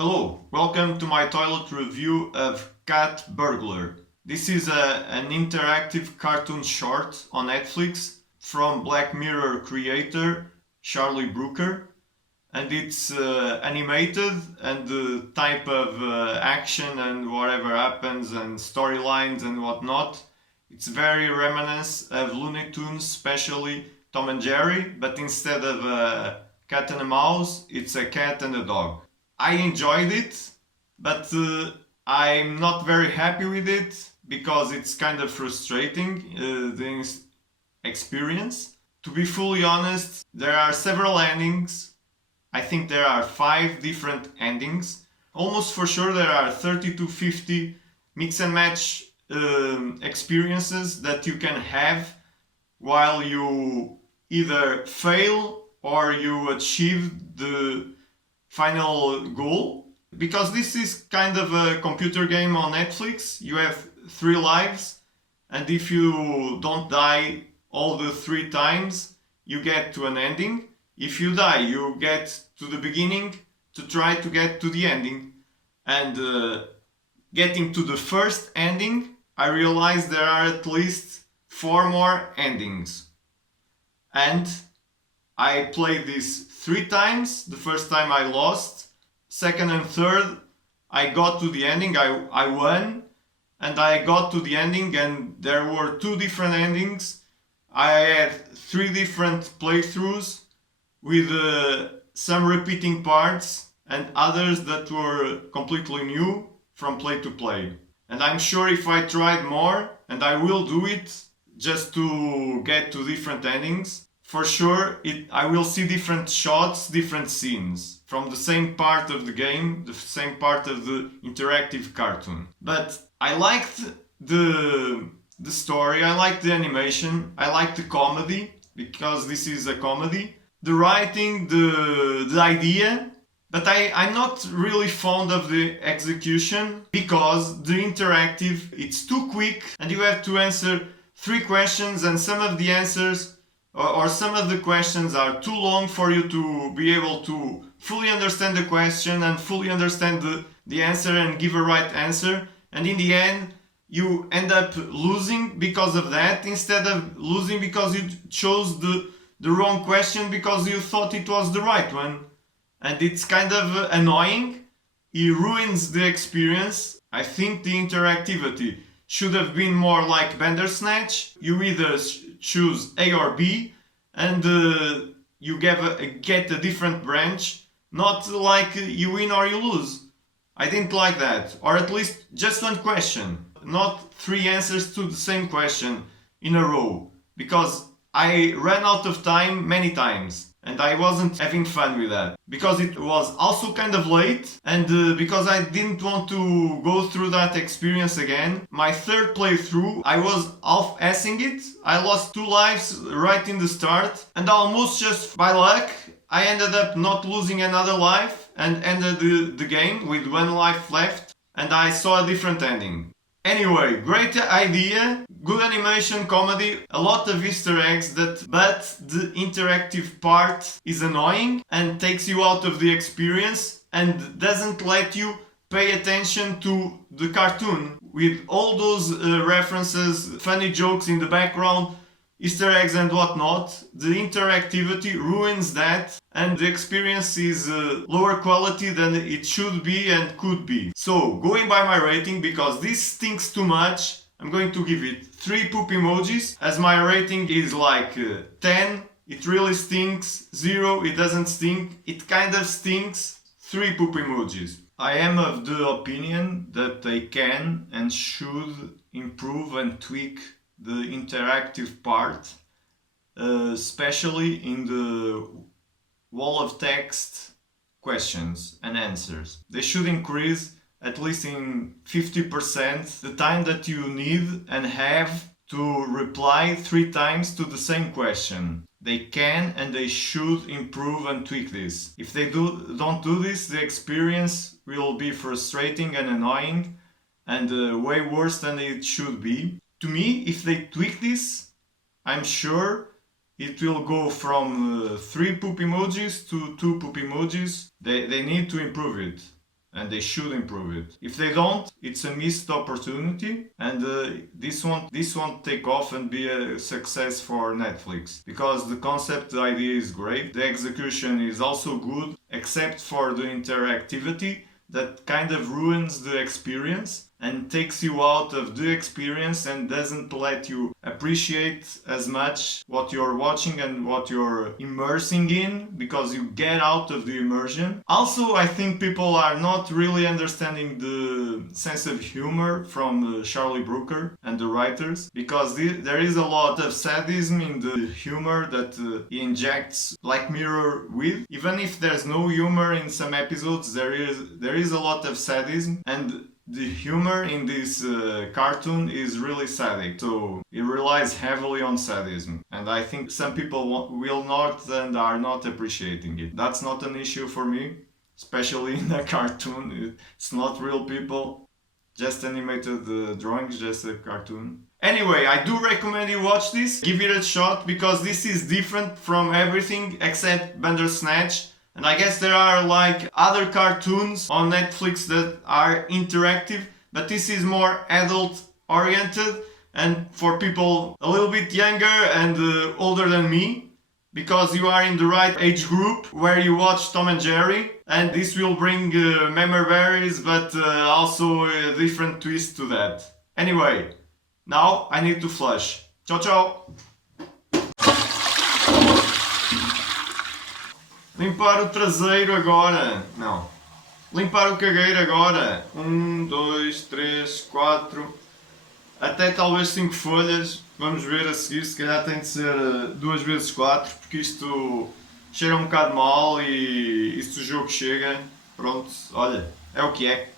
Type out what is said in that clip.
Hello, welcome to my toilet review of Cat Burglar. This is an interactive cartoon short on Netflix from Black Mirror creator Charlie Brooker, and it's animated, and the type of action and whatever happens and storylines and whatnot. It's very reminiscent of Looney Tunes, especially Tom and Jerry, but instead of a cat and a mouse, it's a cat and a dog. I enjoyed it, but I'm not very happy with it because it's kind of frustrating, the experience. To be fully honest, there are several endings. I think there are 5 different endings. Almost for sure there are 30 to 50 mix and match experiences that you can have while you either fail or you achieve the final goal. Because this is kind of a computer game on Netflix, you have 3 lives, and if you don't die all the 3 times, you get to an ending. If you die, you get to the beginning to try to get to the ending. And getting to the first ending, I realized there are at least 4 more endings. And I played this 3 times. The first time I lost. Second and third, I got to the ending. I won. And I got to the ending, and there were 2 different endings. I had 3 different playthroughs with some repeating parts and others that were completely new from play to play. And I'm sure if I tried more, and I will do it just to get to different endings, for sure I will see different shots, different scenes from the same part of the game, the same part of the interactive cartoon. But I liked the story, I liked the animation, I liked the comedy, because this is a comedy, the writing, the idea. But I'm not really fond of the execution because the interactive, it's too quick and you have to answer 3 questions, and some of the answers or some of the questions are too long for you to be able to fully understand the question and fully understand the answer and give a right answer. And in the end, you end up losing because of that, instead of losing because you chose the wrong question because you thought it was the right one. And it's kind of annoying. It ruins the experience. I think the interactivity should have been more like Bandersnatch. You either choose A or B, and you get a different branch, not like you win or you lose. I didn't like that. Or at least just 1 question, not 3 answers to the same question in a row, because I ran out of time many times. And I wasn't having fun with that. Because it was also kind of late, and because I didn't want to go through that experience again. My third playthrough, I was half-assing it. I lost 2 lives right in the start, and almost just by luck, I ended up not losing another life and ended the game with 1 life left, and I saw a different ending. Anyway, great idea, good animation, comedy, a lot of Easter eggs, but the interactive part is annoying and takes you out of the experience and doesn't let you pay attention to the cartoon with all those references, funny jokes in the background, Easter eggs and whatnot. The interactivity ruins that, and the experience is lower quality than it should be and could be. So, going by my rating, because this stinks too much, I'm going to give it 3 poop emojis, as my rating is like 10, it really stinks, 0, it doesn't stink, it kind of stinks, 3 poop emojis. I am of the opinion that they can and should improve and tweak the interactive part, especially in the wall of text questions and answers. They should increase at least in 50% the time that you need and have to reply 3 times to the same question. They can and they should improve and tweak this. If they don't do this, the experience will be frustrating and annoying and way worse than it should be. To me, if they tweak this, I'm sure it will go from 3 poop emojis to 2 poop emojis. They need to improve it. and they should improve it. If they don't, it's a missed opportunity, and this won't take off and be a success for Netflix, because the concept, the idea is great, the execution is also good, except for the interactivity that kind of ruins the experience and takes you out of the experience and doesn't let you appreciate as much what you're watching and what you're immersing in, because you get out of the immersion. Also, I think people are not really understanding the sense of humor from Charlie Brooker and the writers, because there is a lot of sadism in the humor that he injects Black Mirror with. Even if there's no humor in some episodes, there is a lot of sadism, and the humor in this cartoon is really sadic, so it relies heavily on sadism, and I think some people will not and are not appreciating it. That's not an issue for me, especially in a cartoon. It's not real people, just animated drawings, just a cartoon. Anyway, I do recommend you watch this, give it a shot, because this is different from everything except Bandersnatch. And I guess there are like other cartoons on Netflix that are interactive, but this is more adult oriented and for people a little bit younger and older than me, because you are in the right age group where you watch Tom and Jerry, and this will bring memories, but also a different twist to that. Anyway, now I need to flush. Ciao, ciao! Limpar o traseiro agora. Não. Limpar o cagueiro agora. 1, 2, 3, 4. Até talvez 5 folhas. Vamos ver a seguir. Se calhar tem de ser 2 vezes 4. Porque isto cheira um bocado mal e sujou que chega. Pronto, olha. É o que é.